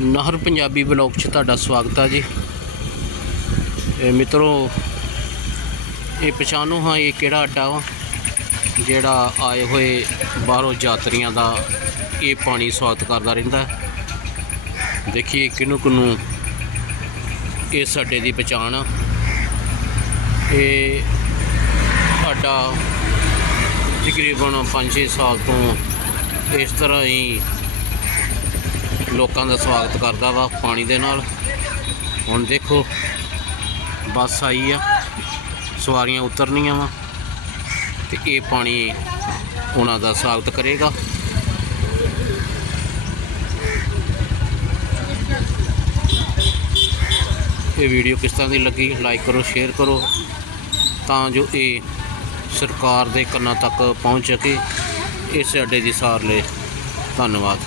ਨਹਿਰ ਪੰਜਾਬੀ ਬਲੌਗ 'ਚ ਤੁਹਾਡਾ ਸਵਾਗਤ ਆ ਜੀ। ਇਹ ਮਿੱਤਰੋ, ਇਹ ਪਛਾਣੋ ਹਾਂ ਇਹ ਕਿਹੜਾ ਅੱਡਾ ਵਾ, ਜਿਹੜਾ ਆਏ ਹੋਏ ਬਾਹਰੋਂ ਯਾਤਰੀਆਂ ਦਾ ਇਹ ਪਾਣੀ ਸਵਾਗਤ ਕਰਦਾ ਰਹਿੰਦਾ। ਦੇਖੀਏ ਕਿਹਨੂੰ ਕਿਹਨੂੰ ਇਸ ਅੱਡੇ ਦੀ ਪਛਾਣ ਆ। ਇਹ ਅੱਡਾ ਤਕਰੀਬਨ 5-6 ਸਾਲ ਤੋਂ ਇਸ ਤਰ੍ਹਾਂ ਹੀ ਲੋਕਾਂ ਦਾ ਸਵਾਗਤ ਕਰਦਾ ਵਾ ਪਾਣੀ ਦੇ ਨਾਲ। ਹੁਣ ਦੇਖੋ, ਬੱਸ ਆਈ ਆ, ਸਵਾਰੀਆਂ ਉਤਰਨੀਆਂ ਵਾ, ਤੇ ਇਹ ਪਾਣੀ ਉਹਨਾਂ ਦਾ ਸਵਾਗਤ ਕਰੇਗਾ। ਇਹ ਵੀਡੀਓ ਕਿਸ ਤਰ੍ਹਾਂ ਦੀ ਲੱਗੀ, ਲਾਈਕ ਕਰੋ, ਸ਼ੇਅਰ ਕਰੋ, ਤਾਂ ਜੋ ਇਹ ਸਰਕਾਰ ਦੇ ਕੰਨਾਂ ਤੱਕ ਪਹੁੰਚ ਸਕੇ। ਇਸ ਅੱਡੇ ਦੀ ਸਾਰ ਲਈ ਧੰਨਵਾਦ।